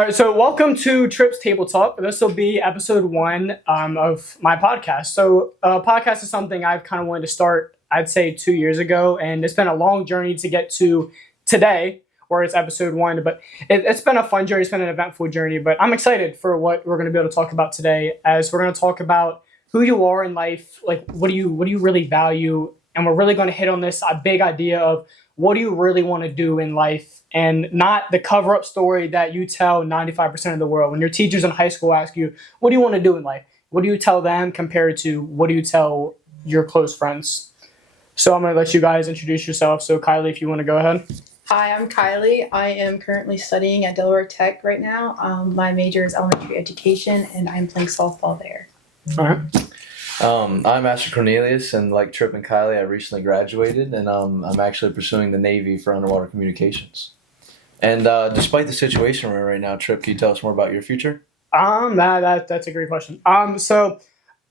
All right, so welcome to Tripp's Table Talk. This will be episode one of my podcast. So, podcast is something I've kind of wanted to start, I'd say, 2 years ago, and it's been a long journey to get to today, where it's episode one. But it's been a fun journey. It's been an eventful journey. But I'm excited for what we're going to be able to talk about today, as we're going to talk about who you are in life, like what do you really value, and we're really going to hit on this big idea of what do you really want to do in life, and not the cover-up story that you tell 95% of the world. When your teachers in high school ask you, what do you want to do in life? What do you tell them compared to what do you tell your close friends? So I'm going to let you guys introduce yourself. So Kylie, if you want to go ahead. Hi, I'm Kylie. I am currently studying at Delaware Tech right now. My major is elementary education, and I'm playing softball there. All right. I'm Master Cornelius, and like Tripp and Kylie, I recently graduated, and I'm actually pursuing the Navy for underwater communications. And despite the situation we're in right now, Tripp, can you tell us more about your future? That's a great question. So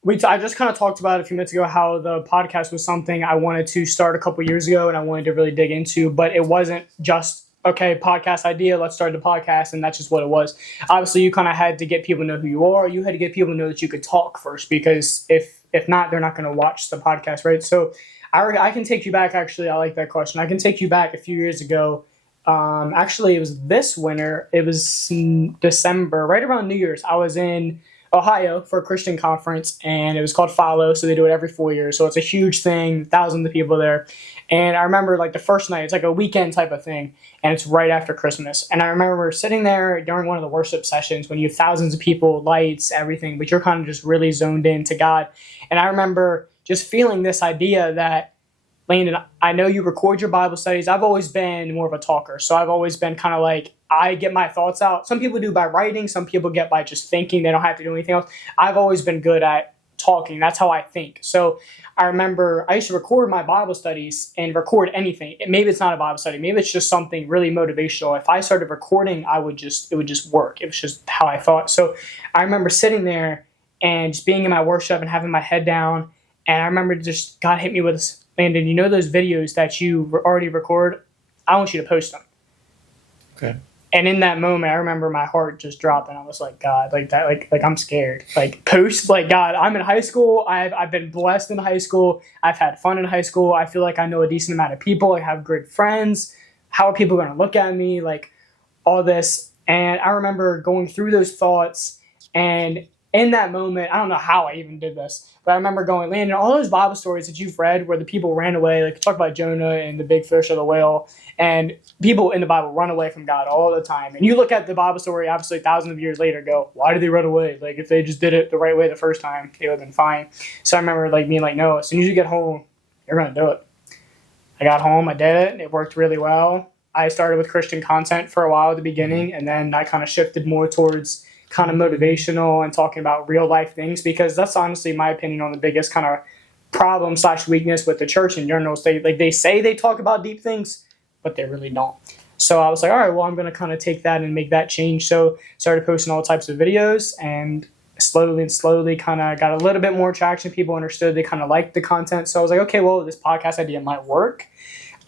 I just kind of talked about a few minutes ago how the podcast was something I wanted to start a couple years ago, and I wanted to really dig into, but it wasn't just podcast idea, let's start the podcast, and that's just what it was. Obviously, you kind of had to get people to know who you are. You had to get people to know that you could talk first, because if not, they're not going to watch the podcast, right? So I can take you back, actually. I like that question. I can take you back a few years ago. Actually, it was this winter. It was in December, right around New Year's. I was in Ohio for a Christian conference, and it was called Follow, so they do it every 4 years. So it's a huge thing, thousands of people there. And I remember like the first night, it's like a weekend type of thing, and it's right after Christmas. And I remember sitting there during one of the worship sessions when you have thousands of people, lights, everything, but you're kind of just really zoned into God. And I remember just feeling this idea that, Landon, I know you record your Bible studies. I've always been more of a talker. So I've always been kind of like, I get my thoughts out. Some people do by writing. Some people get by just thinking. They don't have to do anything else. I've always been good at talking. That's how I think. So I remember I used to record my Bible studies and record anything. Maybe it's not a Bible study. Maybe it's just something really motivational. If I started recording, it would just work. It was just how I thought. So I remember sitting there and just being in my worship and having my head down. And I remember just God hit me with this, Landon, you know those videos that you already record? I want you to post them. Okay. And in that moment, I remember my heart just dropping. I was like, God, like that, like I'm scared. Like post, like God, I'm in high school. I've been blessed in high school. I've had fun in high school. I feel like I know a decent amount of people. I have great friends. How are people going to look at me? Like all this. And I remember going through those thoughts, and in that moment, I don't know how I even did this, but I remember going, Landon, all those Bible stories that you've read where the people ran away, like talk about Jonah and the big fish or the whale, and people in the Bible run away from God all the time. And you look at the Bible story, obviously thousands of years later, go, why did they run away? Like if they just did it the right way the first time, they would have been fine. So I remember like being like, no, as soon as you get home, you're going to do it. I got home, I did it, it worked really well. I started with Christian content for a while at the beginning, and then I kind of shifted more towards kind of motivational and talking about real life things, because that's honestly my opinion on the biggest kind of problem / weakness with the church in general. They say they talk about deep things, but they really don't. So I was like, all right, well, I'm going to kind of take that and make that change. So started posting all types of videos, and slowly kind of got a little bit more traction. People understood, they kind of liked the content. So I was like, okay, well, this podcast idea might work.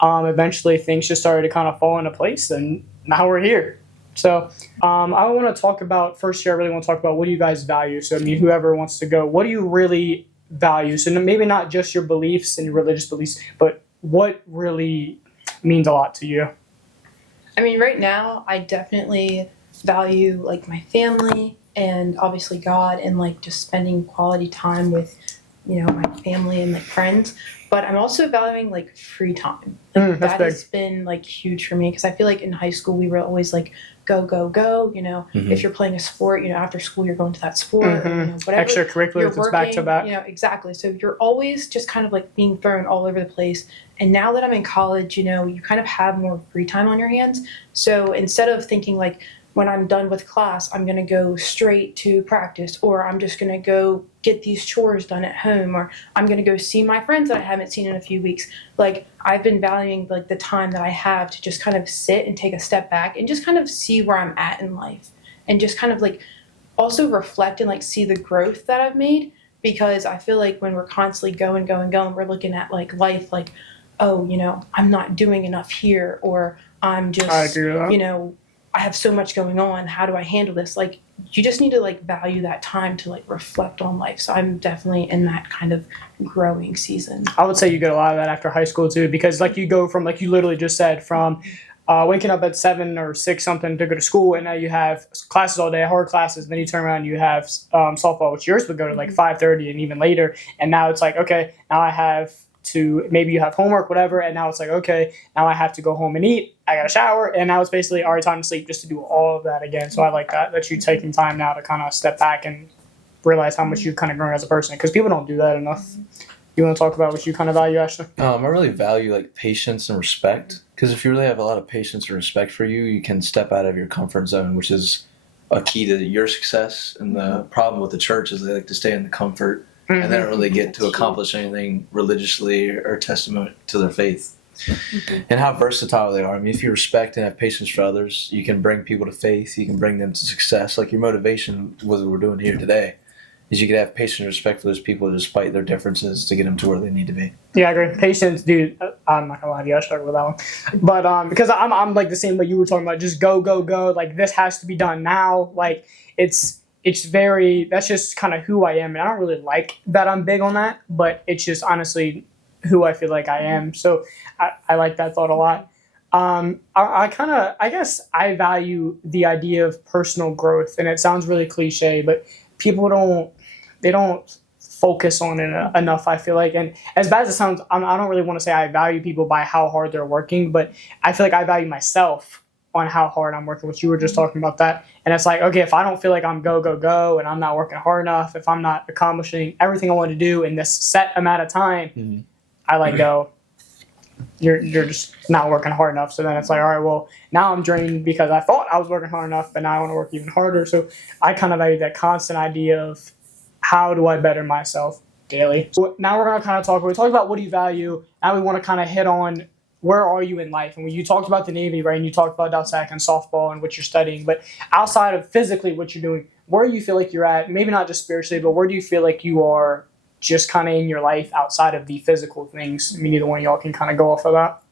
Eventually things just started to kind of fall into place, and now we're here. So I want to talk about, first here, I really want to talk about what do you guys value? So, I mean, whoever wants to go, what do you really value? So maybe not just your beliefs and your religious beliefs, but what really means a lot to you? I mean, right now, I definitely value, like, my family and obviously God, and, like, just spending quality time with, you know, my family and, like, friends. But I'm also valuing, like, free time. Like, that big. has been, like, huge for me, because I feel like in high school we were always, like, go, you know. Mm-hmm. If you're playing a sport, you know, after school you're going to that sport, or, you know, whatever. Extracurriculars, it's back to back. You know, exactly. So you're always just kind of, like, being thrown all over the place. And now that I'm in college, you know, you kind of have more free time on your hands. So instead of thinking, like, when I'm done with class, I'm going to go straight to practice, or I'm just going to go get these chores done at home, or I'm going to go see my friends that I haven't seen in a few weeks. Like, I've been valuing, like, the time that I have to just kind of sit and take a step back and just kind of see where I'm at in life, and just kind of, like, also reflect and, like, see the growth that I've made, because I feel like when we're constantly going, we're looking at, like, life, like, oh, you know, I'm not doing enough here, or I'm just, you know, I have so much going on. How do I handle this? Like, you just need to like value that time to like reflect on life. So I'm definitely in that kind of growing season. I would say you get a lot of that after high school too, because like you go from, like you literally just said, from waking up at 7 or 6 something to go to school, and now you have classes all day, hard classes. And then you turn around and you have softball, which yours would go to like 5:30 and even later. And now it's like, okay, now I have to, maybe you have homework, whatever, and now it's like, okay, now I have to go home and eat. I got to shower, and now it's basically already time to sleep, just to do all of that again. So I like that you're taking time now to kind of step back and realize how much you've kind of grown as a person, because people don't do that enough. You want to talk about what you kind of value, Ashley? I really value like patience and respect, because if you really have a lot of patience and respect for you, you can step out of your comfort zone, which is a key to your success. And the problem with the church is they like to stay in the comfort, and they don't really get to accomplish anything religiously or testament to their faith. And how versatile they are. I mean, if you respect and have patience for others, you can bring people to faith, you can bring them to success. Like your motivation, what we're doing here today, is you can have patience and respect for those people despite their differences to get them to where they need to be. Yeah, I agree. Patience, dude. I'm not gonna lie to you, I struggle with that one. But because I'm like the same way you were talking about, just go. Like this has to be done now. Like it's very, that's just kind of who I am, and I don't really like that I'm big on that, but it's just honestly who I feel like I am. So I like that thought a lot. I guess I value the idea of personal growth, and it sounds really cliche, but people don't focus on it enough, I feel like. And as bad as it sounds, I don't really want to say I value people by how hard they're working, but I feel like I value myself on how hard I'm working, which you were just talking about that. And it's like, okay, if I don't feel like I'm go, and I'm not working hard enough, if I'm not accomplishing everything I want to do in this set amount of time, I like go, you're just not working hard enough. So then it's like, all right, well, now I'm drained because I thought I was working hard enough, but now I want to work even harder. So I kind of value that constant idea of how do I better myself daily. So now we're going to kind of we talked about what do you value. Now we want to kind of hit on where are you in life. And when you talked about the Navy, right, and you talked about DelSac and softball and what you're studying, but outside of physically what you're doing, where do you feel like you're at? Maybe not just spiritually, but where do you feel like you are just kind of in your life outside of the physical things? I mean, either one of y'all can kind of go off of that.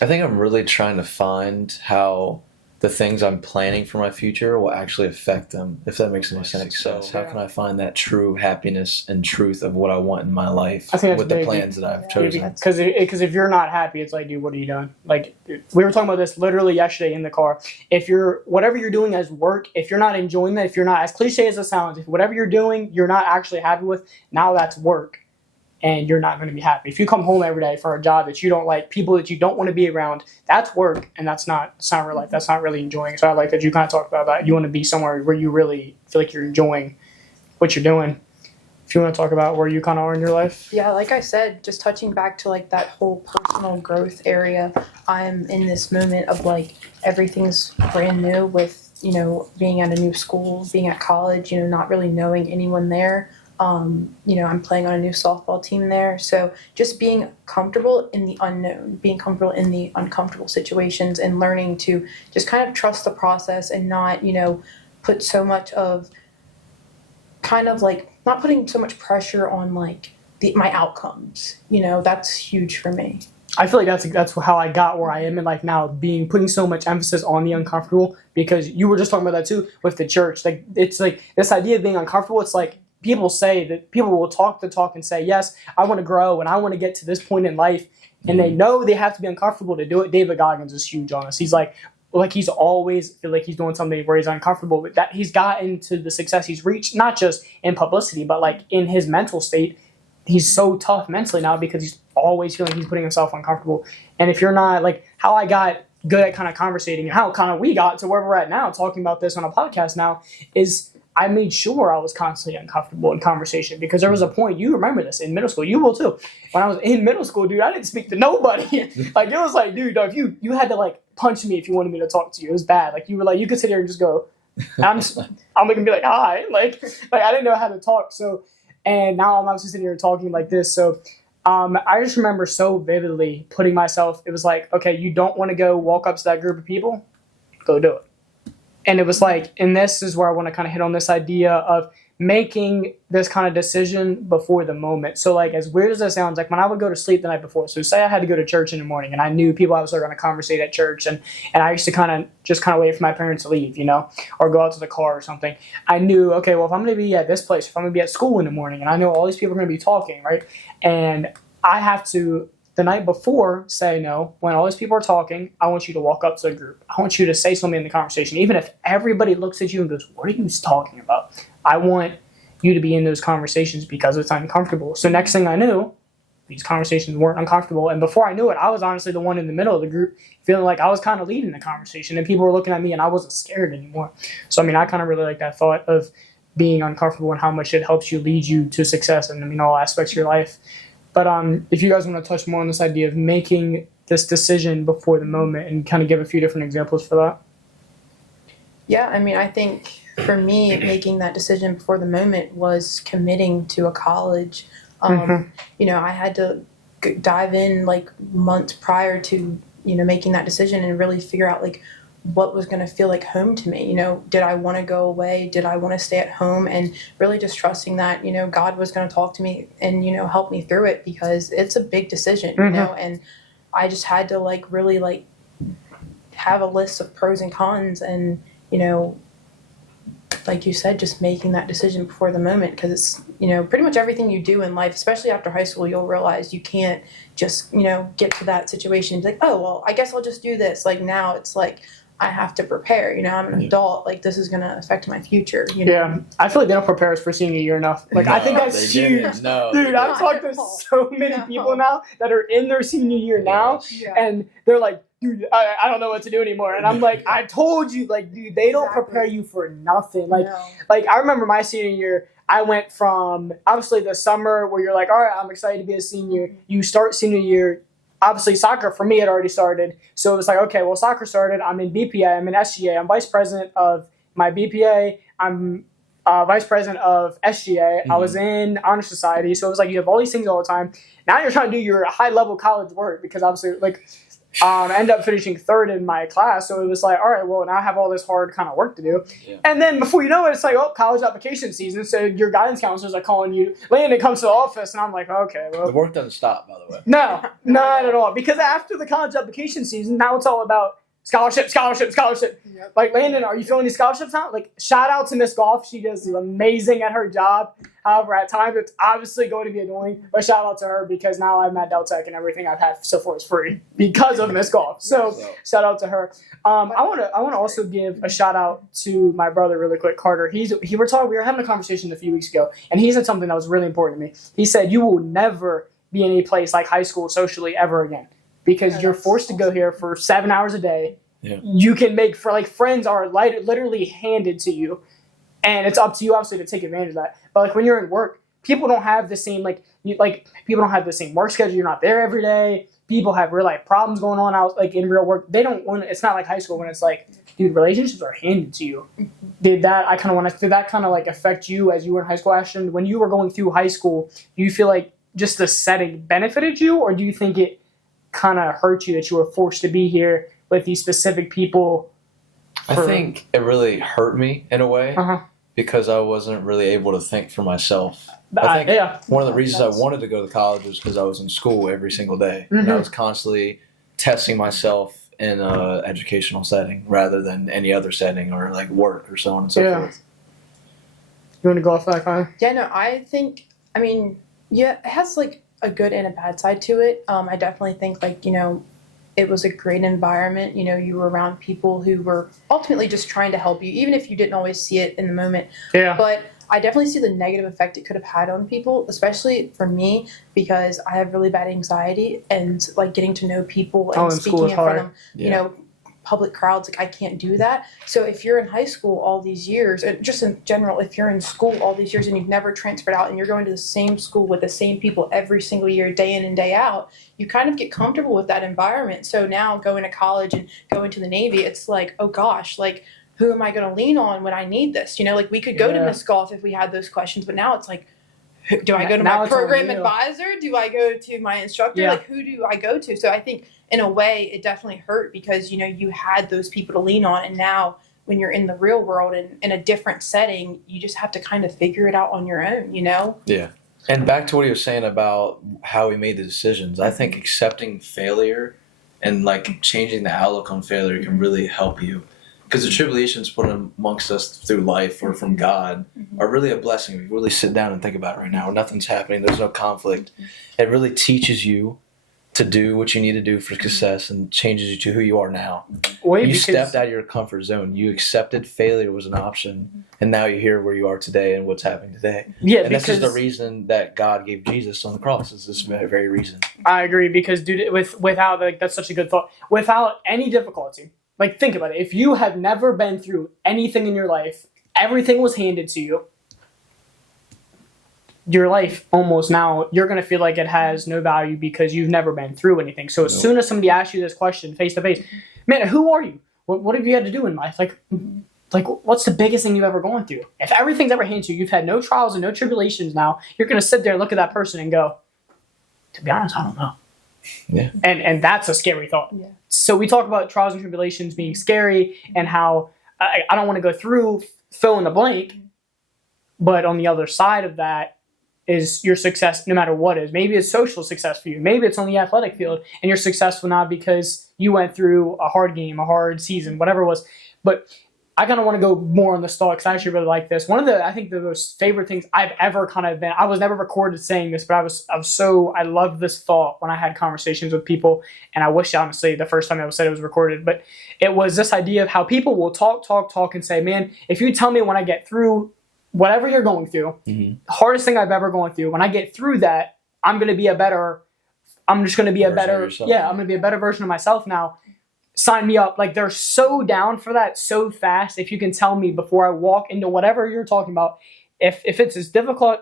I think I'm really trying to find how the things I'm planning for my future will actually affect them, if that makes any sense. So how can I find that true happiness and truth of what I want in my life with the plans that I've chosen? Because if you're not happy, it's like, dude, what are you doing? Like, we were talking about this literally yesterday in the car. If whatever you're doing as work, if you're not enjoying that, if you're not, as cliche as it sounds, if whatever you're doing, you're not actually happy with, now that's work. And you're not going to be happy. If you come home every day for a job that you don't like, people that you don't want to be around, that's work, and it's not real life. That's not really enjoying. So I like that you kind of talked about that. You want to be somewhere where you really feel like you're enjoying what you're doing. If you want to talk about where you kind of are in your life. Yeah, like I said, just touching back to like that whole personal growth area, I'm in this moment of like everything's brand new with, being at a new school, being at college, not really knowing anyone there. I'm playing on a new softball team there. So just being comfortable in the unknown, being comfortable in the uncomfortable situations, and learning to just kind of trust the process and not, put so much of kind of like not putting so much pressure on like my outcomes. That's huge for me. I feel like that's how I got where I am in life now, putting so much emphasis on the uncomfortable, because you were just talking about that too with the church. Like, it's like this idea of being uncomfortable. It's like, people say that people will talk the talk and say, yes, I want to grow and I want to get to this point in life. And they know they have to be uncomfortable to do it. David Goggins is huge on us. He's like he's always feel like he's doing something where he's uncomfortable, but that he's gotten to the success he's reached, not just in publicity, but like in his mental state. He's so tough mentally now because he's always feeling he's putting himself uncomfortable. And if you're not, like, how I got good at kind of conversating, how kind of we got to where we're at now, talking about this on a podcast now, is I made sure I was constantly uncomfortable in conversation, because there was a point, you remember this, in middle school, you will too. When I was in middle school, dude, I didn't speak to nobody. Like, it was like, dude, dog, you had to like punch me if you wanted me to talk to you. It was bad. Like, you were like, you could sit here and just go, I'm gonna be like, hi. Like I didn't know how to talk. So, and now I'm obviously sitting here talking like this. So I just remember so vividly putting myself, it was like, okay, you don't want to go walk up to that group of people, go do it. And it was like, and this is where I want to kind of hit on this idea of making this kind of decision before the moment. So like as weird as that sounds, like when I would go to sleep the night before, so say I had to go to church in the morning and I knew people I was going to conversate at church, and I used to kind of wait for my parents to leave, or go out to the car or something. I knew, okay, well, if I'm going to be at this place, if I'm going to be at school in the morning, and I know all these people are going to be talking, right? And I have to, the night before, say, no, when all these people are talking, I want you to walk up to the group. I want you to say something in the conversation. Even if everybody looks at you and goes, what are you talking about? I want you to be in those conversations because it's uncomfortable. So next thing I knew, these conversations weren't uncomfortable. And before I knew it, I was honestly the one in the middle of the group, feeling like I was kind of leading the conversation and people were looking at me and I wasn't scared anymore. So, I mean, I kind of really like that thought of being uncomfortable and how much it helps you lead you to success in, all aspects of your life. But if you guys want to touch more on this idea of making this decision before the moment and kind of give a few different examples for that. Yeah, I mean, I think for me, making that decision before the moment was committing to a college. I had to dive in like months prior to, making that decision and really figure out like what was going to feel like home to me. Did I want to go away? Did I want to stay at home? And really just trusting that, God was going to talk to me and, help me through it, because it's a big decision, and I just had to like really like have a list of pros and cons and, like you said, just making that decision before the moment, because it's, pretty much everything you do in life, especially after high school, you'll realize you can't just, get to that situation and be like, oh, well, I guess I'll just do this. Like now it's like, I have to prepare, I'm an adult, like this is going to affect my future. Yeah, I feel like they don't prepare us for senior year enough. Like, no, I think that's huge. No, dude, I've talked to so many people now that are in their senior year now, and they're like, dude, I don't know what to do anymore. And I'm like, I told you, like, dude, they don't prepare you for nothing. Like, like I remember my senior year, I went from, obviously, the summer where you're like, all right, I'm excited to be a senior. You start senior year. Obviously, soccer for me had already started. So it was like, okay, well, soccer started. I'm in BPA. I'm in SGA. I'm vice president of my BPA. I'm vice president of SGA. Mm-hmm. I was in Honor Society. So it was like you have all these things all the time. Now you're trying to do your high-level college work because obviously, like, I ended up finishing third in my class. So it was like, all right, well, now I have all this hard kind of work to do. Yeah. And then before you know it, it's like, oh, college application season. So your guidance counselors are calling you. Landon comes to the office, and I'm like, okay, well. The work doesn't stop, by the way. No, not at all. Because after the college application season, now it's all about scholarship. Yep. Like, Landon, are you filling these scholarships out? Like, shout out to Miss Golf. She does amazing at her job. However, at times it's obviously going to be annoying, but shout out to her because now I'm at Deltec and everything I've had so far is free because of Miss Golf. So shout out to her. I want to also give a shout out to my brother really quick, Carter. We were having a conversation a few weeks ago, and he said something that was really important to me. He said, you will never be in a place like high school socially ever again because you're forced to go here for 7 hours a day. Yeah. You can make friends are literally handed to you. And it's up to you, obviously, to take advantage of that. But like when you're in work, people don't have the same people don't have the same work schedule. You're not there every day. People have real life problems going on out like in real work. They don't want. It's not like high school when it's like, dude, relationships are handed to you. Did that kind of like affect you as you were in high school, Ashton? When you were going through high school, do you feel like just the setting benefited you, or do you think it kind of hurt you that you were forced to be here with these specific people? I think it really hurt me in a way. Because I wasn't really able to think for myself. I think one of the reasons I wanted to go to college was because I was in school every single day. Mm-hmm. And I was constantly testing myself in an educational setting rather than any other setting or like work or so on and so forth. You want to go off that, Kyle? Yeah, no, it has like a good and a bad side to it. I definitely think like, it was a great environment. You were around people who were ultimately just trying to help you, even if you didn't always see it in the moment. Yeah. But I definitely see the negative effect it could have had on people, especially for me, because I have really bad anxiety and like getting to know people and speaking in front of, public crowds, like I can't do that. So if you're in high school all these years, just in general, if you're in school all these years and you've never transferred out and you're going to the same school with the same people every single year, day in and day out, you kind of get comfortable with that environment. So now going to college and going to the Navy, it's like, oh gosh, like who am I going to lean on when I need this? Like we could go to Miss Golf if we had those questions, but now it's like, do I go to my program advisor? Do I go to my instructor? Yeah. Like who do I go to? So I think in a way it definitely hurt because, you had those people to lean on, and now when you're in the real world and in a different setting, you just have to kind of figure it out on your own, you know? Yeah. And back to what he was saying about how he made the decisions, I think accepting failure and like changing the outlook on failure can really help you. Because the tribulations put amongst us through life or from God are really a blessing. If you really sit down and think about it right now, nothing's happening, there's no conflict. It really teaches you to do what you need to do for success and changes you to who you are now. You stepped out of your comfort zone. You accepted failure was an option, and now you're here where you are today and what's happening today. Yeah, and this is the reason that God gave Jesus on the cross. Is this very reason? I agree, because dude, without like, that's such a good thought. Without any difficulty, like think about it. If you have never been through anything in your life, everything was handed to you. Your life almost now, you're going to feel like it has no value because you've never been through anything. So as soon as somebody asks you this question face to face, man, who are you? What have you had to do in life? Like what's the biggest thing you've ever gone through? If everything's ever handed to you, you've had no trials and no tribulations now, you're going to sit there and look at that person and go, to be honest, I don't know. Yeah. And that's a scary thought. Yeah. So we talk about trials and tribulations being scary and how I don't want to go through fill in the blank, but on the other side of that, is your success no matter what is. Maybe it's social success for you. Maybe it's on the athletic field and you're successful not because you went through a hard game, a hard season, whatever it was. But I kind of want to go more on this thought because I actually really like this. One of I think the most favorite things I've ever kind of been, I was never recorded saying this, but I loved this thought when I had conversations with people. And I wish, honestly, the first time I said it was recorded, but it was this idea of how people will talk and say, man, if you tell me when I get through whatever you're going through, the hardest thing I've ever gone through, when I get through that, I'm going to be I'm just going to be I'm going to be a better version of myself now. Sign me up. Like, they're so down for that so fast. If you can tell me before I walk into whatever you're talking about, if it's as difficult,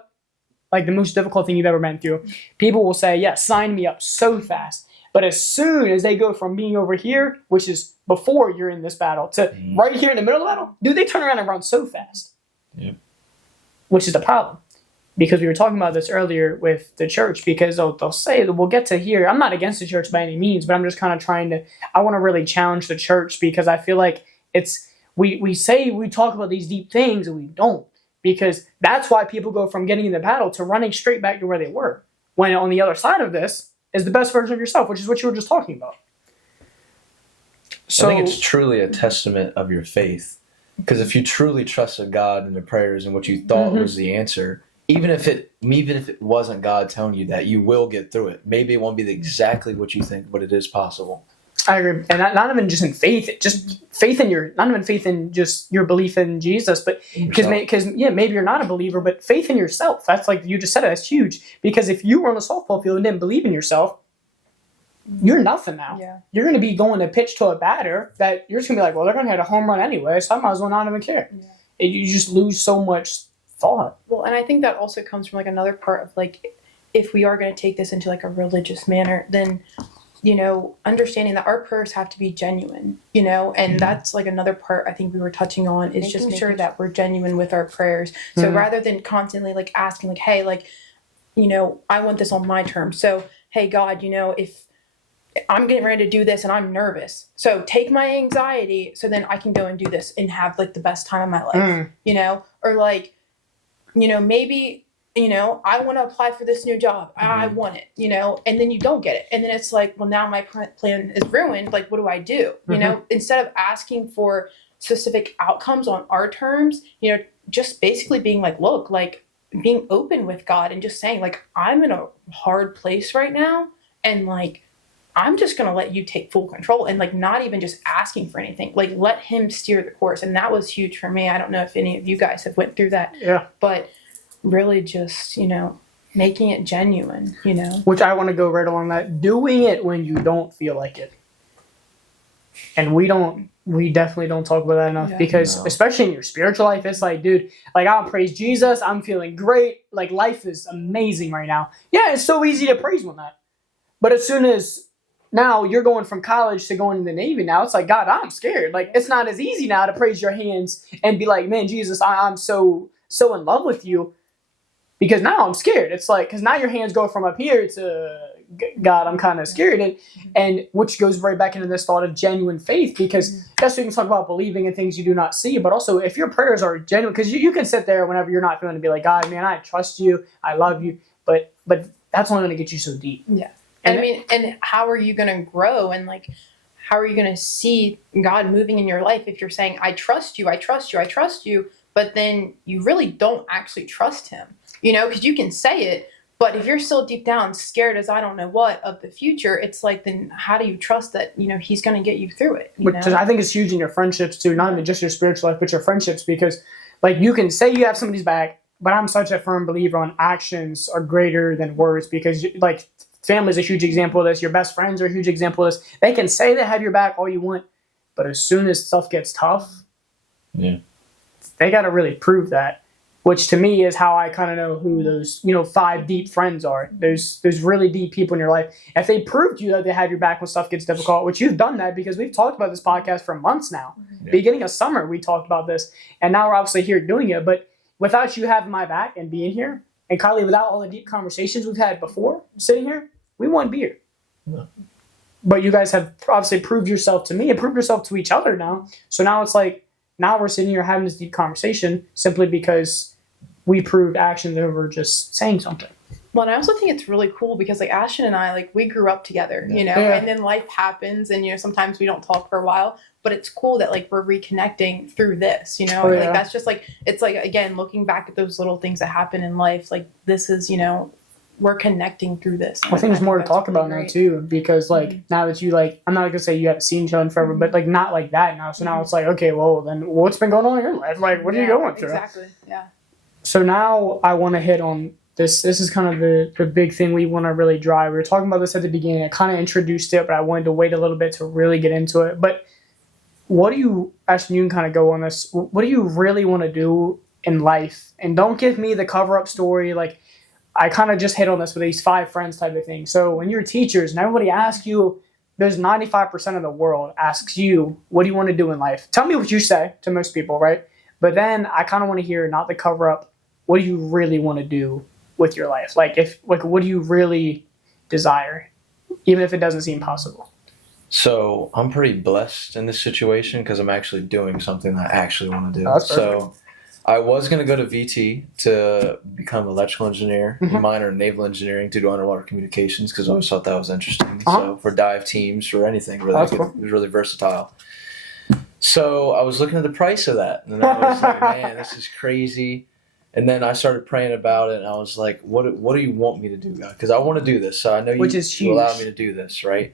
like the most difficult thing you've ever been through, people will say, yeah, sign me up so fast. But as soon as they go from being over here, which is before you're in this battle, to right here in the middle of the battle, dude, they turn around and run so fast. Yep. Which is the problem, because we were talking about this earlier with the church, because they'll say, we'll get to here. I'm not against the church by any means, but I'm just kind of I want to really challenge the church, because I feel like we say we talk about these deep things and we don't, because that's why people go from getting in the battle to running straight back to where they were. When on the other side of this is the best version of yourself, which is what you were just talking about. So, I think it's truly a testament of your faith. Because if you truly trusted God in the prayers and what you thought was the answer, even if it wasn't God telling you that, you will get through it. Maybe it won't be exactly what you think, but it is possible. I agree, and not even just in faith, just faith in not even faith in just your belief in Jesus, but because maybe you're not a believer, but faith in yourself. That's like you just said. That's huge, because if you were on the softball field and didn't believe in yourself, you're nothing now. Yeah. You're going to be going to pitch to a batter that you're just going to be like, well, they're going to hit a home run anyway, so I might as well not even care. Yeah. You just lose so much thought. Well, and I think that also comes from like another part of like, if we are going to take this into like a religious manner, then, you know, understanding that our prayers have to be genuine, you know, and that's like another part I think we were touching on is just making sure that we're genuine with our prayers. So rather than constantly like asking like, hey, like, you know, I want this on my terms. So, hey, God, you know, if I'm getting ready to do this and I'm nervous, so take my anxiety so then I can go and do this and have like the best time of my life, you know, or like, you know, maybe, you know, I want to apply for this new job. I want it, you know, and then you don't get it. And then it's like, well, now my plan is ruined. Like, what do I do? You know, instead of asking for specific outcomes on our terms, you know, just basically being like, look, like being open with God and just saying like, I'm in a hard place right now. And like, I'm just going to let you take full control and like not even just asking for anything, like let him steer the course. And that was huge for me. I don't know if any of you guys have went through that, but really just, you know, making it genuine, you know, which I want to go right along that, doing it when you don't feel like it. And we definitely don't talk about that enough because especially in your spiritual life, it's like, dude, like I'll praise Jesus. I'm feeling great. Like life is amazing right now. Yeah. It's so easy to praise when that, but as soon as now you're going from college to going to the Navy now, it's like, God, I'm scared. Like, it's not as easy now to praise your hands and be like, man, Jesus, I'm so in love with you, because now I'm scared. It's like, because now your hands go from up here to God, I'm kind of scared. And which goes right back into this thought of genuine faith, because that's what you can talk about, believing in things you do not see. But also, if your prayers are genuine, because you can sit there whenever you're not feeling to be like, God, man, I trust you, I love you, but that's only going to get you so deep. Yeah. And I mean, and how are you going to grow, and like, how are you going to see God moving in your life if you're saying, I trust you, I trust you, I trust you, but then you really don't actually trust him, because you can say it, but if you're still deep down scared as I don't know what of the future, it's like, then how do you trust that, he's going to get you through it? Which I think is huge in your friendships too, not even just your spiritual life, but your friendships, because like you can say you have somebody's back, but I'm such a firm believer on actions are greater than words, because like family is a huge example of this. Your best friends are a huge example of this. They can say they have your back all you want, but as soon as stuff gets tough, they got to really prove that. Which to me is how I kind of know who those 5 deep friends are. There's really deep people in your life. If they proved to you that they have your back when stuff gets difficult, which you've done that, because we've talked about this podcast for months now. Yeah. Beginning of summer, we talked about this, and now we're obviously here doing it. But without you having my back and being here, and Kylie, without all the deep conversations we've had before sitting here, we wouldn't be here. No. But you guys have obviously proved yourself to me and proved yourself to each other now. So now it's like, now we're sitting here having this deep conversation simply because we proved actions over just saying something. Well, and I also think it's really cool because like Ashton and I, like we grew up together, and then life happens and, sometimes we don't talk for a while, but it's cool that like we're reconnecting through this, Like that's just like, it's like, again, looking back at those little things that happen in life, like this is, we're connecting through this. I think there's more to talk about now too, because like now that you like, I'm not going to say you haven't seen each other forever, but like not like that now. So now it's like, okay, well then what's been going on in your life? Like, what are you going through? Exactly. Yeah. So now I want to hit on this. This is kind of the big thing we want to really drive. We were talking about this at the beginning. I kind of introduced it, but I wanted to wait a little bit to really get into it. But what do you, Ashton, you can kind of go on this. What do you really want to do in life? And don't give me the cover-up story. Like, I kind of just hit on this with these 5 friends type of thing. So when you're teachers and everybody asks you, there's 95% of the world asks you, what do you want to do in life? Tell me what you say to most people, right? But then I kind of want to hear, not the cover-up, what do you really want to do with your life? Like, what do you really desire, even if it doesn't seem possible? So I'm pretty blessed in this situation because I'm actually doing something that I actually want to do. Oh, that's perfect. So I was going to go to VT to become an electrical engineer, minor in naval engineering to do underwater communications because I always thought that was interesting. So for dive teams, for anything, really, cool. It was really versatile. So I was looking at the price of that, and I was like, man, this is crazy. And then I started praying about it, and I was like, what do you want me to do, God? Because I want to do this, so I know you allow me to do this, right?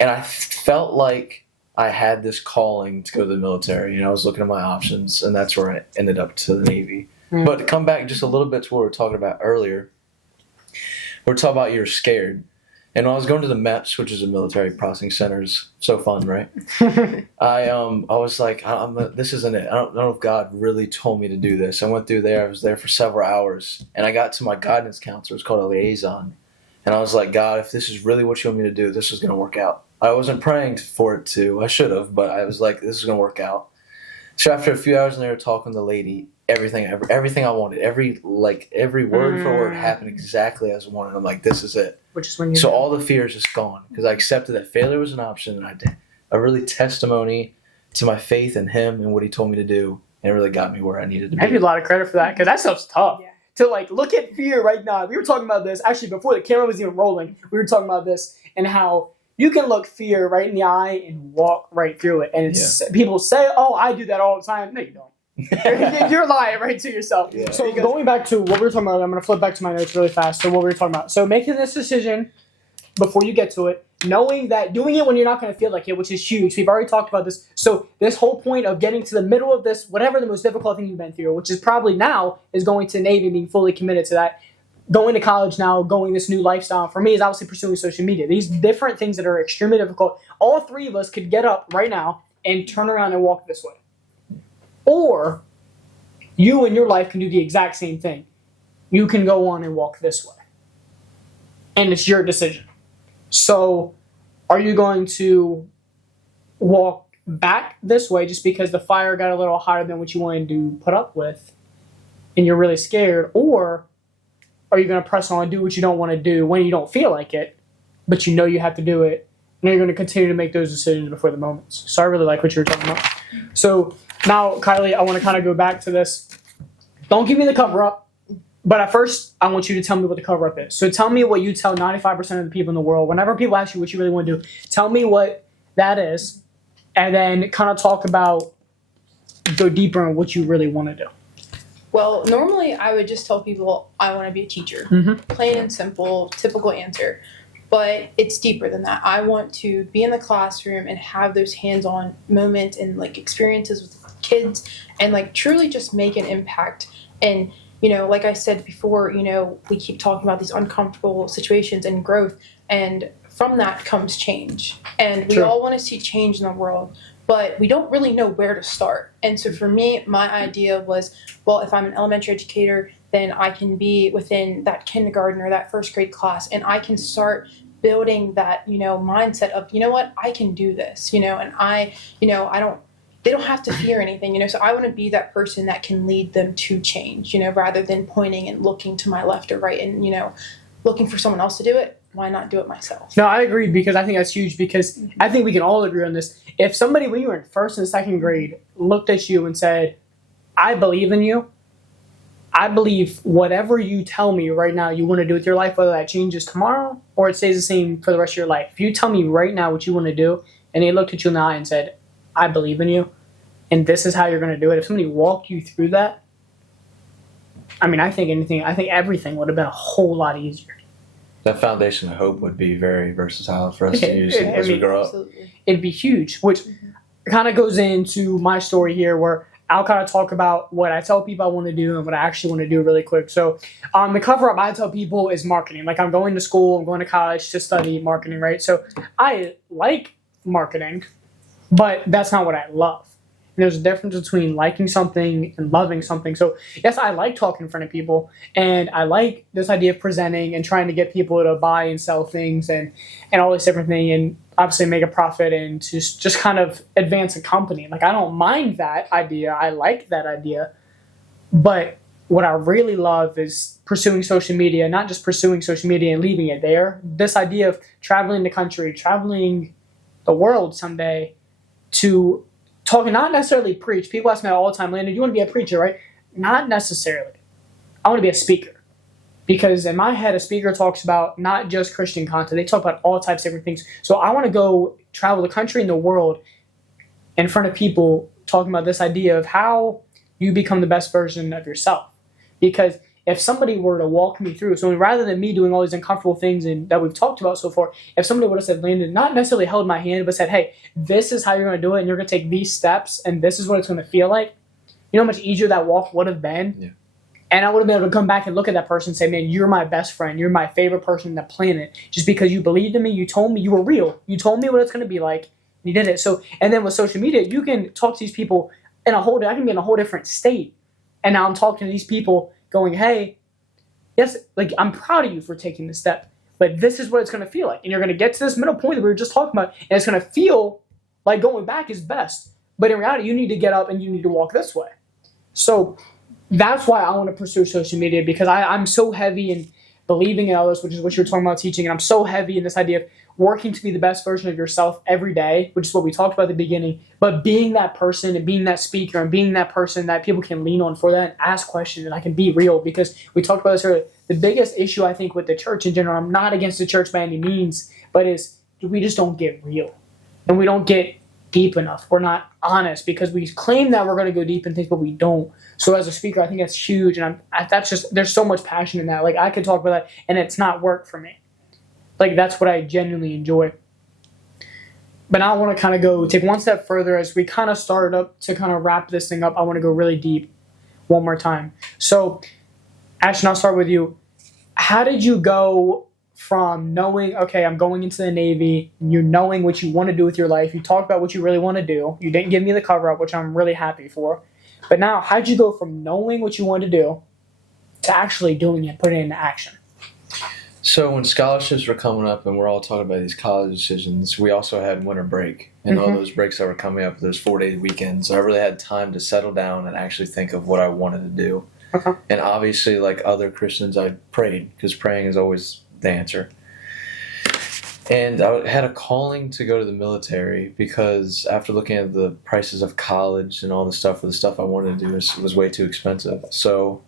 And I felt like I had this calling to go to the military. I was looking at my options, and that's where I ended up to the Navy. But to come back just a little bit to what we were talking about earlier, we're talking about you're scared. And when I was going to the MEPS, which is a military processing center, is so fun, right? I was like, this isn't it. I don't know if God really told me to do this. I went through there. I was there for several hours. And I got to my guidance counselor. It's called a liaison. And I was like, God, if this is really what you want me to do, this is going to work out. I wasn't praying for it to. I should have, but I was like, this is going to work out. So after a few hours in there talking to the lady, everything I wanted, every word for word happened exactly as I wanted. I'm like, this is it. Which is when so all the fear is just gone because I accepted that failure was an option, and I did a really testimony to my faith in Him and what He told me to do, and it really got me where I needed to be. I give you a lot of credit for that because that stuff's tough. Yeah. To like look at fear right now. We were talking about this actually before the camera was even rolling. We were talking about this and how you can look fear right in the eye and walk right through it. And it's, people say, "Oh, I do that all the time." No, you don't. You're lying right to yourself. Yeah. So going back to what we were talking about, I'm going to flip back to my notes really fast. So what we were talking about. So making this decision before you get to it, knowing that doing it when you're not going to feel like it, which is huge. We've already talked about this. So this whole point of getting to the middle of this, whatever the most difficult thing you've been through, which is probably now, is going to Navy, being fully committed to that. Going to college now, going this new lifestyle, for me, is obviously pursuing social media. These different things that are extremely difficult. All 3 of us could get up right now and turn around and walk this way. Or you in your life can do the exact same thing. You can go on and walk this way. And it's your decision. So are you going to walk back this way just because the fire got a little hotter than what you wanted to put up with and you're really scared? Or are you going to press on and do what you don't want to do when you don't feel like it but you know you have to do it, and you're going to continue to make those decisions before the moments. So I really like what you were talking about. So now, Kylie, I want to kind of go back to this. Don't give me the cover up, but at first, I want you to tell me what the cover up is. So tell me what you tell 95% of the people in the world. Whenever people ask you what you really want to do, tell me what that is, and then kind of talk about, go deeper on what you really want to do. Well, normally I would just tell people I want to be a teacher. Plain and simple, typical answer. But it's deeper than that. I want to be in the classroom and have those hands-on moments and like experiences with kids and like truly just make an impact. And, you know, like I said before, you know, we keep talking about these uncomfortable situations and growth, and from that comes change. And we all want to see change in the world, but we don't really know where to start. And so for me, my idea was, well, if I'm an elementary educator, then I can be within that kindergarten or that first grade class, and I can start building that, you know, mindset of, you know what, I can do this, you know, and they don't have to fear anything, you know, so I want to be that person that can lead them to change, you know, rather than pointing and looking to my left or right and, you know, looking for someone else to do it. Why not do it myself? No, I agree, because I think that's huge, because I think we can all agree on this. If somebody, when you were in first and second grade, looked at you and said, I believe in you, I believe whatever you tell me right now you want to do with your life, whether that changes tomorrow or it stays the same for the rest of your life. If you tell me right now what you want to do, and they looked at you in the eye and said, I believe in you, and this is how you're going to do it. If somebody walked you through that, I mean, I think everything would have been a whole lot easier. That foundation of hope would be very versatile for us to use as we grow up. It'd be huge, which kind of goes into my story here, where I'll kind of talk about what I tell people I want to do and what I actually want to do really quick. So the cover up I tell people is marketing. Like, I'm going to school, I'm going to college to study marketing, right? So I like marketing, but that's not what I love. And there's a difference between liking something and loving something. So yes, I like talking in front of people, and I like this idea of presenting and trying to get people to buy and sell things and all this different thing, and obviously make a profit and to just kind of advance a company. Like, I don't mind that idea. I like that idea. But what I really love is pursuing social media, not just pursuing social media and leaving it there. This idea of traveling the country, traveling the world someday to talking, not necessarily preach. People ask me all the time, Landon, you want to be a preacher, right? Not necessarily. I want to be a speaker. Because in my head, a speaker talks about not just Christian content. They talk about all types of different things. So I want to go travel the country and the world in front of people talking about this idea of how you become the best version of yourself. Because if somebody were to walk me through, so rather than me doing all these uncomfortable things that we've talked about so far, if somebody would have said, Landon, not necessarily held my hand, but said, hey, this is how you're going to do it, and you're going to take these steps, and this is what it's going to feel like, you know how much easier that walk would have been? Yeah. And I would have been able to come back and look at that person and say, man, you're my best friend. You're my favorite person on the planet. Just because you believed in me, you told me, you were real. You told me what it's going to be like. And you did it. So, and then with social media, you can talk to these people I can be in a whole different state. And now I'm talking to these people going, hey, yes, like, I'm proud of you for taking this step. But this is what it's going to feel like. And you're going to get to this middle point that we were just talking about. And it's going to feel like going back is best. But in reality, you need to get up and you need to walk this way. So that's why I want to pursue social media, because I'm so heavy in believing in others, which is what you're talking about teaching. And I'm so heavy in this idea of working to be the best version of yourself every day, which is what we talked about at the beginning. But being that person and being that speaker and being that person that people can lean on for that and ask questions, and I can be real, because we talked about this earlier. The biggest issue, I think, with the church in general, I'm not against the church by any means, but is we just don't get real. And we don't get deep enough. We're not honest, because we claim that we're going to go deep in things, but we don't. So as a speaker, I think that's huge, and there's so much passion in that. Like, I could talk about that, and it's not work for me. Like, that's what I genuinely enjoy. But now I want to kind of take one step further as we kind of started up to kind of wrap this thing up. I want to go really deep one more time. So, Ashton, I'll start with you. How did you go from knowing, okay, I'm going into the Navy, you knowing what you want to do with your life, you talked about what you really want to do, you didn't give me the cover up, which I'm really happy for, but now how'd you go from knowing what you want to do to actually doing it, putting it into action? So when scholarships were coming up and we're all talking about these college decisions, we also had winter break and all those breaks that were coming up, those 4-day weekends. I really had time to settle down and actually think of what I wanted to do. And obviously, like other Christians, I prayed, because praying is always the answer. And I had a calling to go to the military because after looking at the prices of college and all the stuff for the stuff I wanted to do was way too expensive. So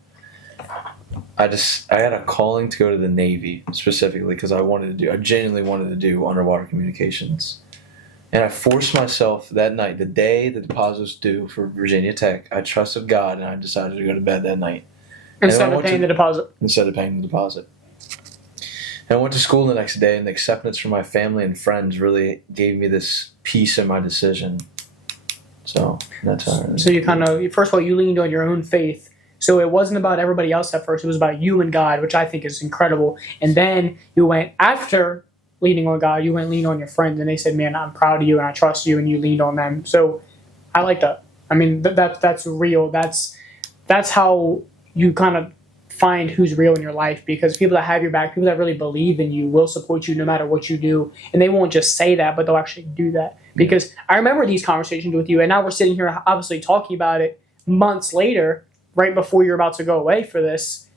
I had a calling to go to the Navy specifically because I genuinely wanted to do underwater communications. And I forced myself that night, the day the deposit was due for Virginia Tech. I trusted God and I decided to go to bed that night. Instead of paying the deposit. Instead of paying the deposit. And I went to school the next day, and the acceptance from my family and friends really gave me this peace in my decision. So that's how. So you kind of, first of all, you leaned on your own faith. So it wasn't about everybody else at first. It was about you and God, which I think is incredible. And then you went, after leaning on God, you went lean on your friends, and they said, man, I'm proud of you and I trust you, and you leaned on them. So I like that. I mean, that's real. That's how you kind of find who's real in your life, because people that have your back, people that really believe in you, will support you no matter what you do. And they won't just say that, but they'll actually do that. Because I remember these conversations with you, and now we're sitting here obviously talking about it months later, right before you're about to go away for this.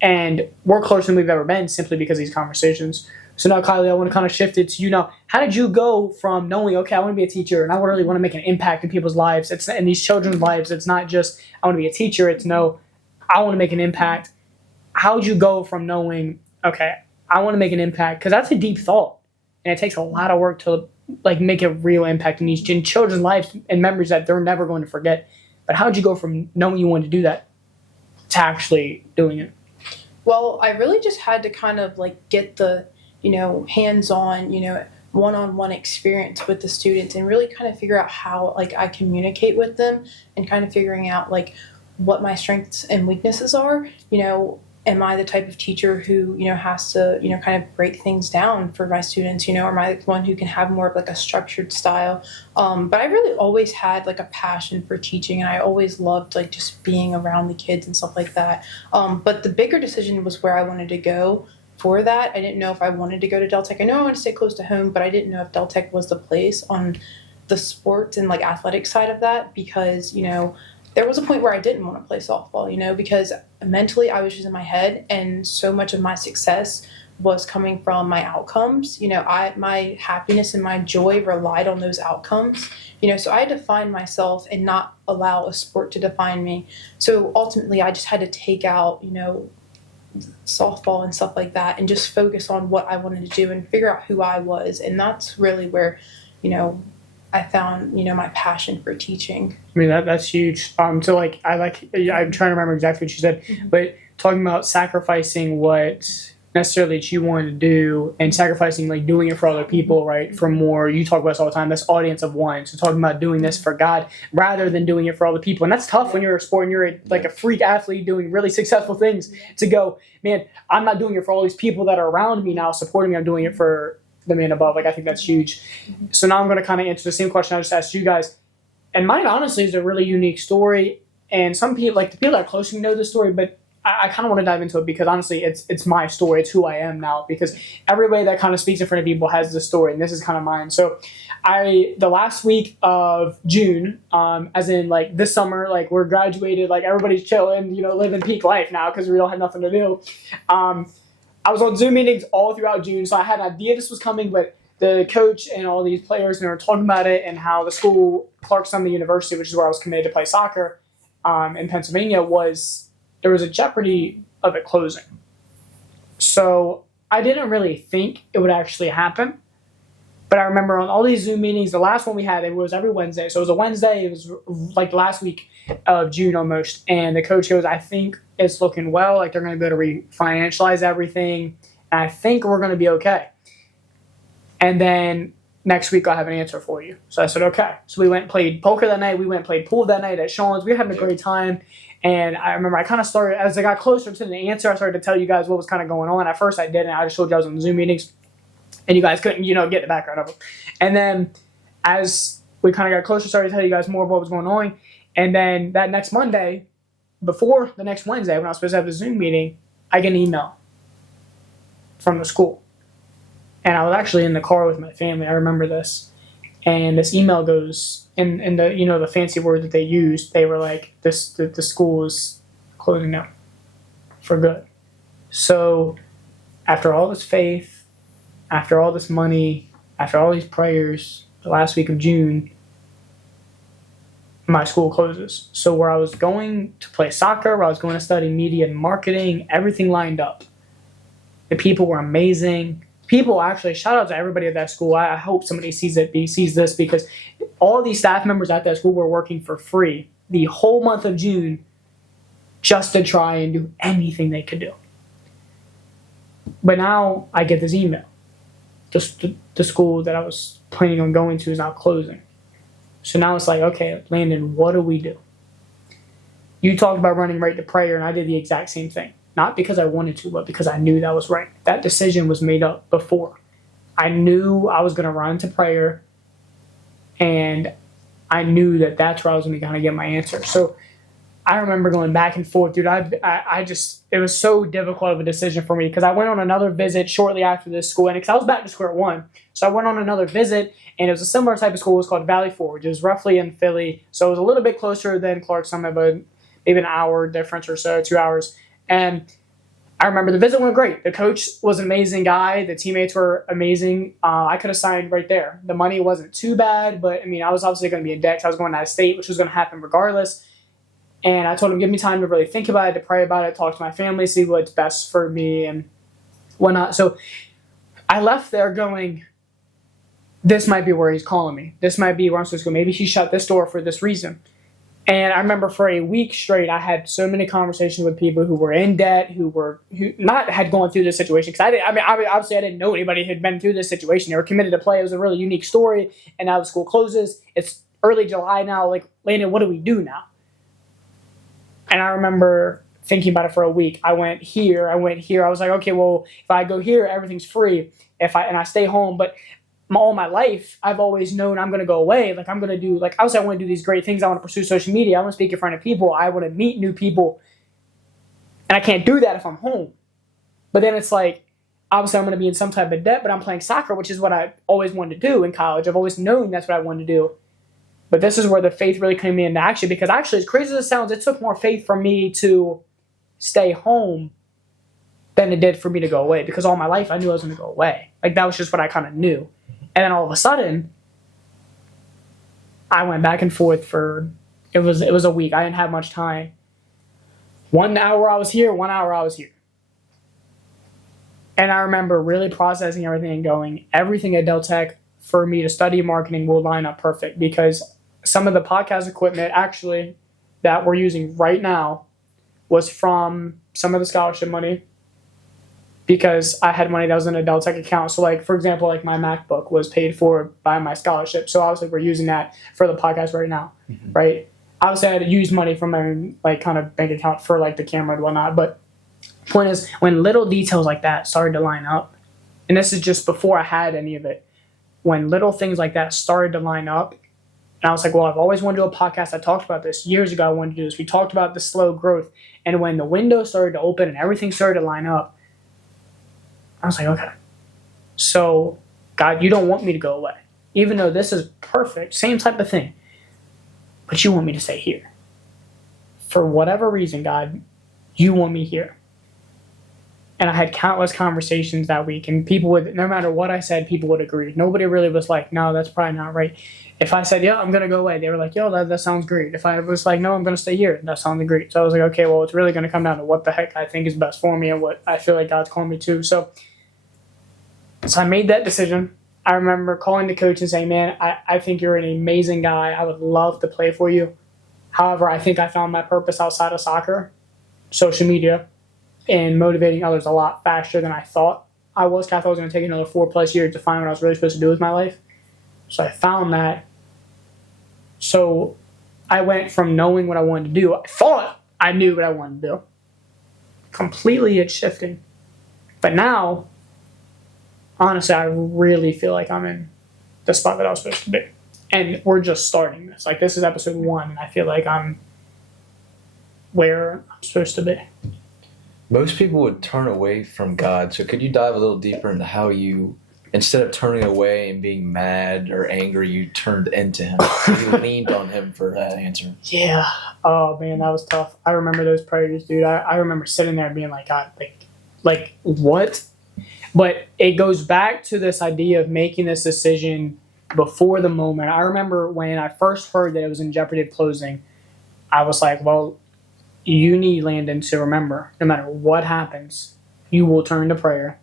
And we're closer than we've ever been simply because of these conversations. So now, Kylie, I want to kind of shift it to you now. How did you go from knowing, okay, I want to be a teacher and I really want to make an impact in people's lives, it's in these children's lives. It's not just I want to be a teacher. It's no, I want to make an impact. How would you go from knowing, okay, I want to make an impact? Because that's a deep thought, and it takes a lot of work to like make a real impact in these children's lives and memories that they're never going to forget. But how did you go from knowing you wanted to do that to actually doing it? Well, I really just had to kind of like get the, hands-on, one-on-one experience with the students, and really kind of figure out how like I communicate with them, and kind of figuring out like what my strengths and weaknesses are. Am I the type of teacher who, has to, kind of break things down for my students, or am I one who can have more of like a structured style? But I really always had like a passion for teaching, and I always loved like just being around the kids and stuff like that. But the bigger decision was where I wanted to go for that. I didn't know if I wanted to go to Del Tech. I know I want to stay close to home, but I didn't know if Del Tech was the place on the sports and like athletic side of that, because, there was a point where I didn't want to play softball, because mentally I was just in my head, and so much of my success was coming from my outcomes. My happiness and my joy relied on those outcomes, so I had to find myself and not allow a sport to define me. So ultimately I just had to take out, softball and stuff like that, and just focus on what I wanted to do and figure out who I was. And that's really where, I found, my passion for teaching. I mean, that's huge. So like, I'm trying to remember exactly what you said, but talking about sacrificing what necessarily that you wanted to do, and sacrificing like doing it for other people, right? For more, you talk about this all the time, this audience of one. So talking about doing this for God rather than doing it for other people. And that's tough when you're a sport and you're like a freak athlete doing really successful things, to go, man, I'm not doing it for all these people that are around me now supporting me. I'm doing it for the man above. Like, I think that's huge. So now I'm going to kind of answer the same question I just asked you guys. And mine honestly is a really unique story. And some people, like the people that are close to me, know this story, but I kind of want to dive into it because honestly, it's my story. It's who I am now, because everybody that kind of speaks in front of people has this story, and this is kind of mine. So the last week of June, as in like this summer, like we're graduated, like everybody's chilling, living peak life now because we don't have nothing to do. I was on Zoom meetings all throughout June, so I had an idea this was coming, but the coach and all these players, and they were talking about it, and how the school, Clarkson University, which is where I was committed to play soccer in Pennsylvania, there was a jeopardy of it closing. So I didn't really think it would actually happen. But I remember on all these Zoom meetings, the last one we had, it was every Wednesday. So it was a Wednesday. It was like the last week of June almost. And the coach goes, I think it's looking well. Like they're going to be able to refinancialize everything. And I think we're going to be okay. And then next week I'll have an answer for you. So I said, okay. So we went and played poker that night. We went and played pool that night at Sean's. We were having a great time. And I remember I kind of started, as I got closer to the answer, I started to tell you guys what was kind of going on. At first I didn't. I just told you I was on the Zoom meetings. And you guys couldn't, get the background of them. And then as we kind of got closer, started to tell you guys more of what was going on. And then that next Monday, before the next Wednesday, when I was supposed to have the Zoom meeting, I get an email from the school. And I was actually in the car with my family. I remember this. And this email goes, in the the fancy word that they used, they were like, the school is closing down for good. So after all this faith, after all this money, after all these prayers, the last week of June, my school closes. So where I was going to play soccer, where I was going to study media and marketing, everything lined up. The people were amazing. People actually, shout out to everybody at that school. I hope somebody sees this, because all these staff members at that school were working for free the whole month of June just to try and do anything they could do. But now I get this email. The school that I was planning on going to is now closing. So now it's like, okay, Landon, what do we do? You talked about running right to prayer, and I did the exact same thing. Not because I wanted to, but because I knew that was right. That decision was made up before. I knew I was going to run to prayer, and I knew that that's where I was going to kind of get my answer. So I remember going back and forth, dude. I just, it was so difficult of a decision for me, because I went on another visit shortly after this school, and because I was back to square one. So I went on another visit, and it was a similar type of school. It was called Valley Forge. It was roughly in Philly, so it was a little bit closer than Clark Summit, but maybe an hour difference or so, 2 hours. And I remember the visit went great. The coach was an amazing guy. The teammates were amazing. I could have signed right there. The money wasn't too bad, but I mean, I was obviously going to be in debt because I was going out of state, which was going to happen regardless. And I told him, give me time to really think about it, to pray about it, talk to my family, see what's best for me and whatnot. So I left there going, this might be where he's calling me. This might be where I'm supposed to go. Maybe he shut this door for this reason. And I remember for a week straight, I had so many conversations with people who were in debt, who not had gone through this situation. Because obviously I didn't know anybody who had been through this situation. They were committed to play. It was a really unique story. And now the school closes. It's early July now. Like, Landon, what do we do now? And I remember thinking about it for a week. I went here. I was like, okay, well, if I go here, everything's free. And I stay home, but all my life, I've always known I'm going to go away. Like, I'm going to do, like, obviously I want to do these great things. I want to pursue social media. I want to speak in front of people. I want to meet new people. And I can't do that if I'm home. But then it's like, obviously I'm going to be in some type of debt, but I'm playing soccer, which is what I always wanted to do in college. I've always known that's what I wanted to do. But this is where the faith really came into action, because actually, as crazy as it sounds, it took more faith for me to stay home than it did for me to go away, because all my life I knew I was going to go away. Like, that was just what I kind of knew. And then all of a sudden, I went back and forth for, it was a week. I didn't have much time. 1 hour I was here, 1 hour I was here. And I remember really processing everything and going, everything at Del Tech for me to study marketing will line up perfect, because some of the podcast equipment actually that we're using right now was from some of the scholarship money, because I had money that was in a Del Tech account. So, like, for example, like, my MacBook was paid for by my scholarship. So obviously we're using that for the podcast right now, right? Obviously I had to use money from my own, like, kind of bank account for, like, the camera and whatnot. But point is, when little details like that started to line up, and this is just before I had any of it, when little things like that started to line up, and I was like, well, I've always wanted to do a podcast. I talked about this years ago. I wanted to do this. We talked about the slow growth. And when the window started to open and everything started to line up, I was like, okay, so God, you don't want me to go away, even though this is perfect, same type of thing, but you want me to stay here. For whatever reason, God, you want me here. And I had countless conversations that week, and people would, no matter what I said, people would agree. Nobody really was like, no, that's probably not right. If I said, yeah, I'm going to go away, they were like, yo, that sounds great. If I was like, no, I'm going to stay here, that sounded great. So I was like, okay, well, it's really going to come down to what the heck I think is best for me and what I feel like God's calling me to. So I made that decision. I remember calling the coach and saying, man, I think you're an amazing guy. I would love to play for you. However, I think I found my purpose outside of soccer, social media, and motivating others a lot faster than I thought I was. I thought it was going to take another 4+ years to find what I was really supposed to do with my life. So I found that. So I went from knowing what I wanted to do. I thought I knew what I wanted to do. Completely it's shifting. But now, honestly, I really feel like I'm in the spot that I was supposed to be. And we're just starting this. Like, this is episode 1, and I feel like I'm where I'm supposed to be. Most people would turn away from God. So could you dive a little deeper into how you, instead of turning away and being mad or angry, you turned into him? You leaned on him for that answer. Yeah. Oh, man, that was tough. I remember those prayers, dude. I remember sitting there and being like, God, like what? But it goes back to this idea of making this decision before the moment. I remember when I first heard that it was in jeopardy of closing, I was like, well, you need, Landon, to remember, no matter what happens, you will turn to prayer.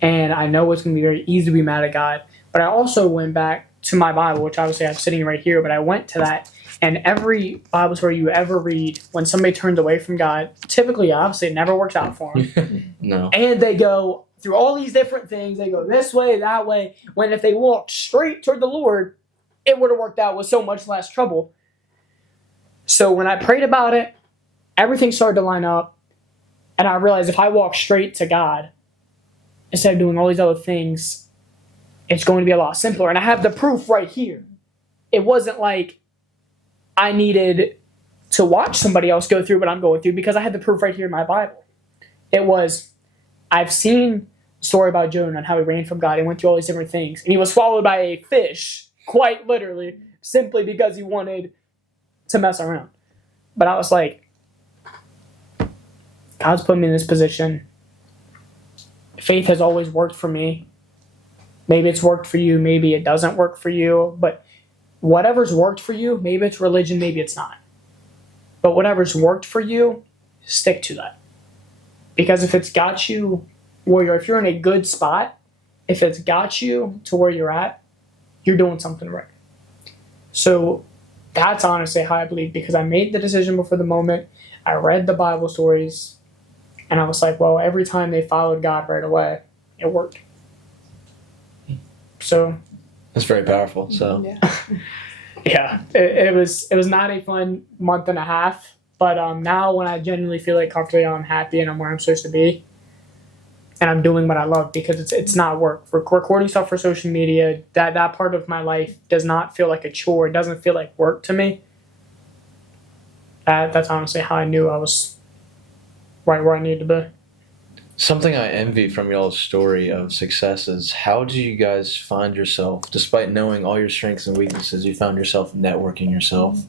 And I know it's going to be very easy to be mad at God. But I also went back to my Bible, which obviously I'm sitting right here, but I went to that. And every Bible story you ever read, when somebody turns away from God, typically, obviously, it never works out for them. No. And they go through all these different things. They go this way, that way. When if they walked straight toward the Lord, it would have worked out with so much less trouble. So when I prayed about it, everything started to line up. And I realized if I walk straight to God, instead of doing all these other things, it's going to be a lot simpler. And I have the proof right here. It wasn't like I needed to watch somebody else go through what I'm going through, because I had the proof right here in my Bible. It was, I've seen the story about Jonah and how he ran from God and went through all these different things. And he was swallowed by a fish, quite literally, simply because he wanted to mess around. But I was like, God's put me in this position. Faith has always worked for me. Maybe it's worked for you, maybe it doesn't work for you, but whatever's worked for you, maybe it's religion, maybe it's not. But whatever's worked for you, stick to that. Because if it's got you if you're in a good spot, if it's got you to where you're at, you're doing something right. So that's honestly how I believe, because I made the decision before the moment. I read the Bible stories, and I was like, well, every time they followed God right away, it worked. So That's very powerful. So yeah, it was not a fun month and a half, but now when I genuinely feel like comfortably, I'm happy and I'm where I'm supposed to be, and I'm doing what I love, because it's not work. Recording stuff for social media, that part of my life does not feel like a chore. It doesn't feel like work to me. That's honestly how I knew I was right where I needed to be. something I envy from y'all's story of success is, how do you guys find yourself, despite knowing all your strengths and weaknesses, you found yourself networking yourself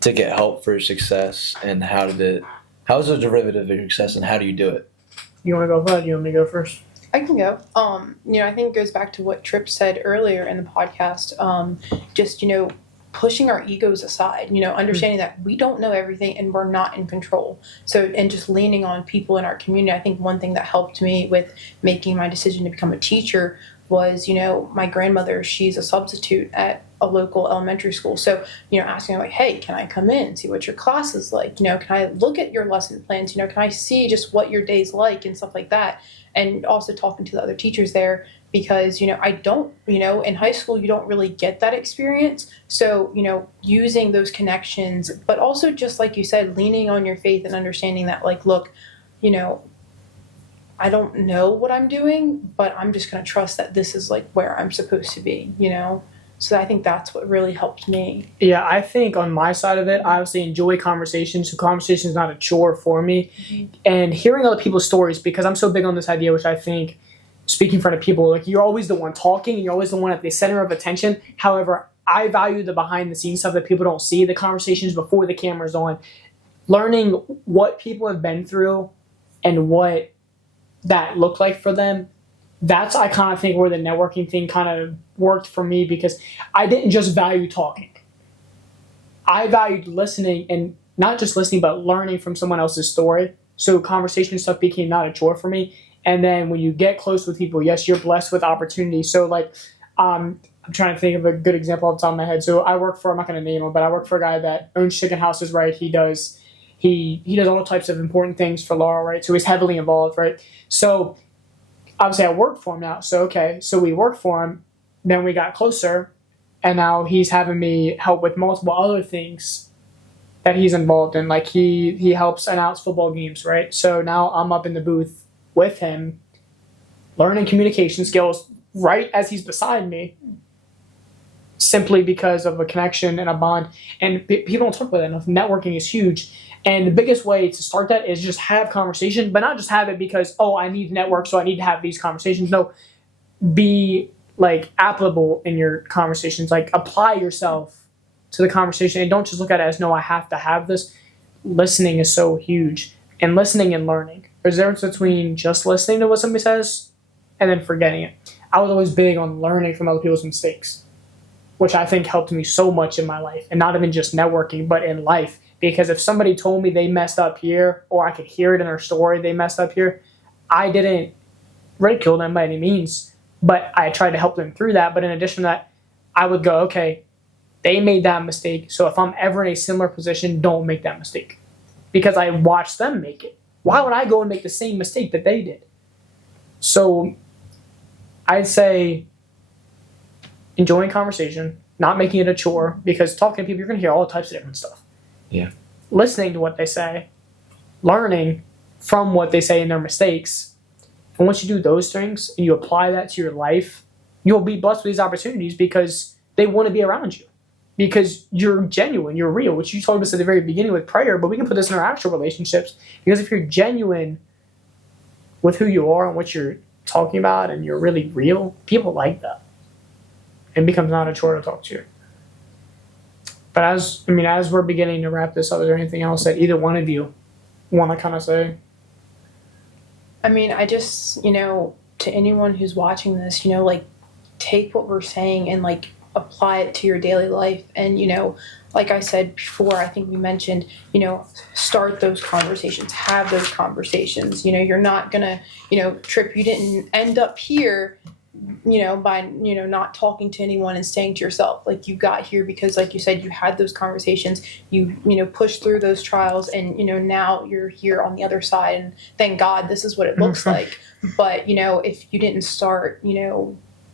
to get help for your success, and how is it a derivative of your success, and how do you do it? You want to go first? You want me to go first? I can go. I think it goes back to what Tripp said earlier in the podcast. Pushing our egos aside, understanding that we don't know everything and we're not in control. So, and just leaning on people in our community. I think one thing that helped me with making my decision to become a teacher was, my grandmother, she's a substitute at a local elementary school. So, asking her, like, hey, can I come in and see what your class is like? Can I look at your lesson plans? Can I see just what your day's like and stuff like that? And also talking to the other teachers there, because, I don't, in high school, you don't really get that experience. So, using those connections, but also just like you said, leaning on your faith and understanding that, like, look, I don't know what I'm doing, but I'm just going to trust that this is like where I'm supposed to be, So I think that's what really helped me. Yeah, I think on my side of it, I obviously enjoy conversations. So conversation is not a chore for me. Mm-hmm. And hearing other people's stories, because I'm so big on this idea, which I think, speaking in front of people, like, you're always the one talking, and you're always the one at the center of attention. However, I value the behind the scenes stuff that people don't see, the conversations before the camera's on, learning what people have been through and what that looked like for them. That's, I kind of think, where the networking thing kind of worked for me, because I didn't just value talking. I valued listening, and not just listening, but learning from someone else's story. So conversation stuff became not a chore for me. And then when you get close with people, yes, you're blessed with opportunities. So, like, I'm trying to think of a good example off the top of my head. So I work for, I'm not going to name him, but I work for a guy that owns chicken houses, right? He does all types of important things for Laurel, right? So he's heavily involved, right? So obviously I work for him now. So, okay, so we work for him. Then we got closer, and now he's having me help with multiple other things that he's involved in. Like, he helps announce football games, right? So now I'm up in the booth with him, learning communication skills right as he's beside me, simply because of a connection and a bond. And people don't talk about that enough. Networking is huge. And the biggest way to start that is just have conversation, but not just have it because, oh, I need to network, so I need to have these conversations. No, be, like, applicable in your conversations. Like, apply yourself to the conversation, and don't just look at it as, no, I have to have this. Listening is so huge, and listening and learning. There's a difference between just listening to what somebody says and then forgetting it. I was always big on learning from other people's mistakes, which I think helped me so much in my life, and not even just networking, but in life. Because if somebody told me they messed up here, or I could hear it in their story they messed up here, I didn't ridicule them by any means, but I tried to help them through that. But in addition to that, I would go, okay, they made that mistake, so if I'm ever in a similar position, don't make that mistake. Because I watched them make it. Why would I go and make the same mistake that they did? So I'd say enjoying conversation, not making it a chore, because talking to people, you're going to hear all types of different stuff. Yeah. Listening to what they say, learning from what they say and their mistakes. And once you do those things and you apply that to your life, you'll be blessed with these opportunities because they want to be around you. Because you're genuine, you're real, which you told us at the very beginning with prayer, but we can put this in our actual relationships. Because if you're genuine with who you are and what you're talking about and you're really real, people like that. It becomes not a chore to talk to you. But as we're beginning to wrap this up, is there anything else that either one of you want to kind of say? I mean, I just, to anyone who's watching this, like, take what we're saying and, like, apply it to your daily life. And, like I said before, I think we mentioned, start those conversations, have those conversations. You're not going to, Tripp, you didn't end up here, by, not talking to anyone and staying to yourself. Like, you got here because, like you said, you had those conversations, you pushed through those trials, and, now you're here on the other side, and thank God this is what it looks like. But, if you didn't start,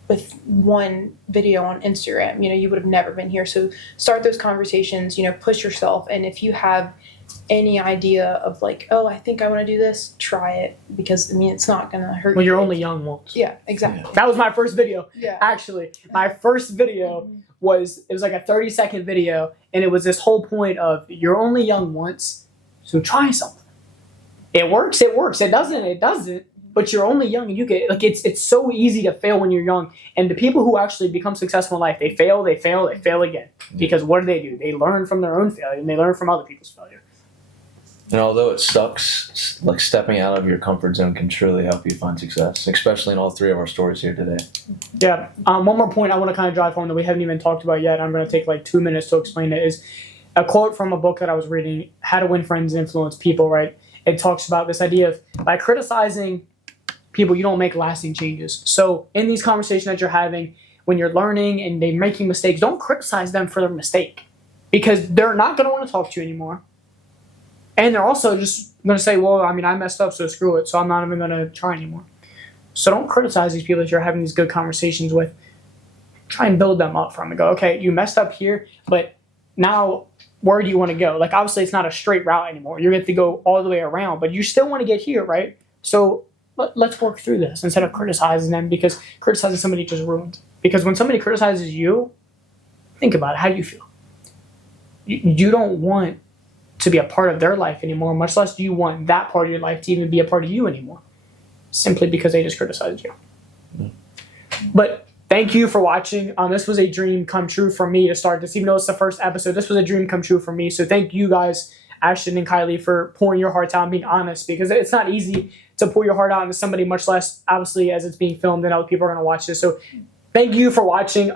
with one video on Instagram, you would have never been here. So start those conversations, push yourself. And if you have any idea of like, oh, I think I want to do this, try it, because it's not going to hurt. Well, you're only young once. Yeah, exactly. That was my first video. Yeah. Actually, my first video was like a 30-second video, and it was this whole point of you're only young once, so try something. It works. It doesn't. But you're only young, and you get it's so easy to fail when you're young. And the people who actually become successful in life, they fail again. Because what do? They learn from their own failure, and they learn from other people's failure. And although it sucks, like stepping out of your comfort zone can truly help you find success, especially in all three of our stories here today. Yeah. One more point I want to kind of drive home that we haven't even talked about yet. I'm going to take like 2 minutes to explain it. Is a quote from a book that I was reading, How to Win Friends and Influence People. Right. It talks about this idea of by criticizing people, you don't make lasting changes. So in these conversations that you're having, when you're learning and they're making mistakes, don't criticize them for their mistake, because they're not going to want to talk to you anymore. And they're also just going to say, well, I messed up, so screw it. So I'm not even going to try anymore. So don't criticize these people that you're having these good conversations with. Try and build them up from and go, okay, you messed up here, but now where do you want to go? Like, obviously it's not a straight route anymore. You're going to have to go all the way around, but you still want to get here, right? So let's work through this instead of criticizing them, because criticizing somebody just ruins. Because when somebody criticizes you, think about it. How do you feel? You don't want to be a part of their life anymore, much less do you want that part of your life to even be a part of you anymore, simply because they just criticized you. But thank you for watching. This was a dream come true for me to start this. Even though it's the first episode, this was a dream come true for me. So thank you guys, Ashton and Kylie, for pouring your hearts out and being honest, because it's not easy to pour your heart out into somebody, much less, obviously, as it's being filmed and other people are going to watch this. So thank you for watching.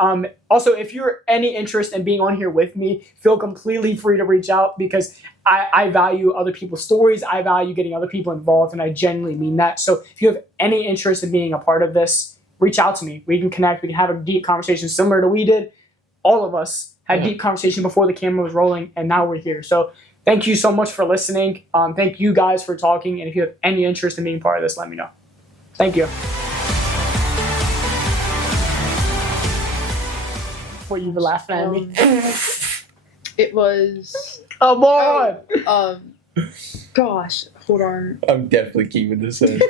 Also, if you're any interest in being on here with me, feel completely free to reach out, because I value other people's stories. I value getting other people involved, and I genuinely mean that. So if you have any interest in being a part of this, reach out to me. We can connect. We can have a deep conversation similar to we did. All of us had deep conversation before the camera was rolling, and now we're here. So thank you so much for listening. Thank you guys for talking. And if you have any interest in being part of this, let me know. Thank you. Before you were laughing at me. It was... Oh, boy! Gosh, hold on. I'm definitely keeping this in.